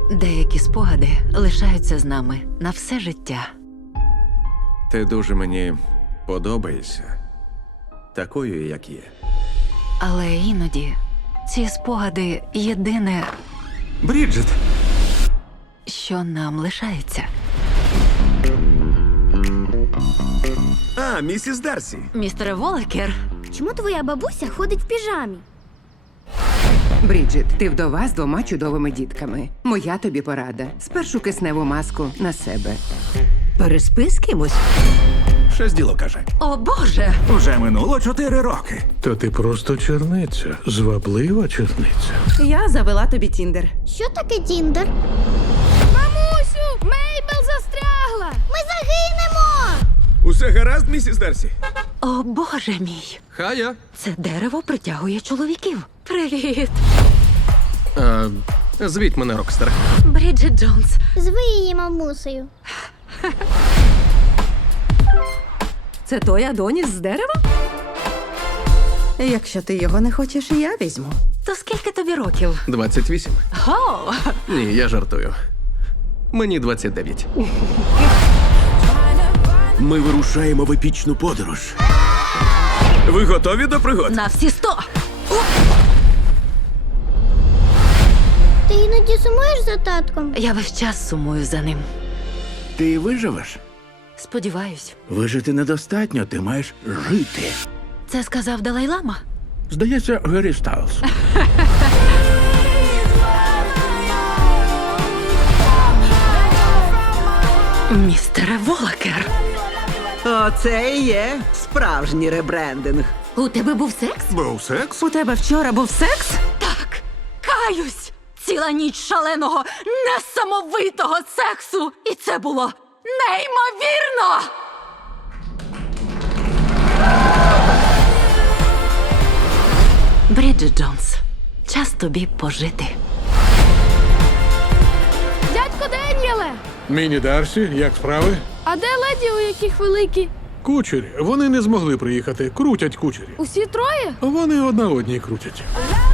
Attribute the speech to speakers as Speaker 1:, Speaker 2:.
Speaker 1: Деякі спогади лишаються з нами на все життя.
Speaker 2: Ти дуже мені подобаєшся. Такою, як є.
Speaker 1: Але іноді ці спогади єдине,
Speaker 2: Бріджит!
Speaker 1: що нам лишається.
Speaker 2: А, місіс Дарсі.
Speaker 1: Містере Волекер,
Speaker 3: Чому твоя бабуся ходить в піжамі?
Speaker 4: Бріджит, ти вдова з 2 чудовими дітками. Моя тобі порада. Спершу кисневу маску на себе.
Speaker 5: Переспи з кимось.
Speaker 2: Щось діло каже.
Speaker 1: о Боже!
Speaker 6: Вже минуло 4 роки.
Speaker 7: Та ти просто черниця, зваблива черниця.
Speaker 5: Я завела тобі Тіндер.
Speaker 3: Що таке Тіндер? Мамусю, Мейбл застрягла! Ми загинемо!
Speaker 2: Усе гаразд, місіс Дарсі?
Speaker 1: О Боже мій!
Speaker 2: Хая.
Speaker 1: Це дерево притягує чоловіків. Привіт!
Speaker 2: Звіть мене, Рокстер.
Speaker 1: Бріджит Джонс.
Speaker 3: Зви її мамусею.
Speaker 5: Це той Адоніс з дерева? Якщо ти його не хочеш, я візьму.
Speaker 1: То скільки тобі років?
Speaker 2: 28.
Speaker 1: О!
Speaker 2: Ні, я жартую. Мені 29. Ми вирушаємо в епічну подорож. Ви готові до пригод?
Speaker 1: На всі 100!
Speaker 3: Ти іноді сумуєш за татком?
Speaker 1: Я весь час сумую за ним.
Speaker 6: Ти виживеш?
Speaker 1: Сподіваюсь.
Speaker 6: Вижити недостатньо, ти маєш жити.
Speaker 1: Це сказав Далай-Лама?
Speaker 6: Здається, Гаррі Стайлз.
Speaker 1: Містере Волекер.
Speaker 5: Оце і є справжній ребрендинг.
Speaker 1: У тебе був секс?
Speaker 6: Був секс?
Speaker 5: У тебе вчора був секс?
Speaker 1: Так, каюсь! Ціла ніч шаленого, несамовитого сексу! І це було неймовірно! Бріджит Джонс, час тобі пожити.
Speaker 3: Дядько Деніеле!
Speaker 7: Міні Дарсі, як справи?
Speaker 3: А де леді, у яких великі?
Speaker 7: Кучері. Вони не змогли приїхати. Крутять кучері.
Speaker 3: Усі троє?
Speaker 7: Вони одна одній крутять.
Speaker 3: Ла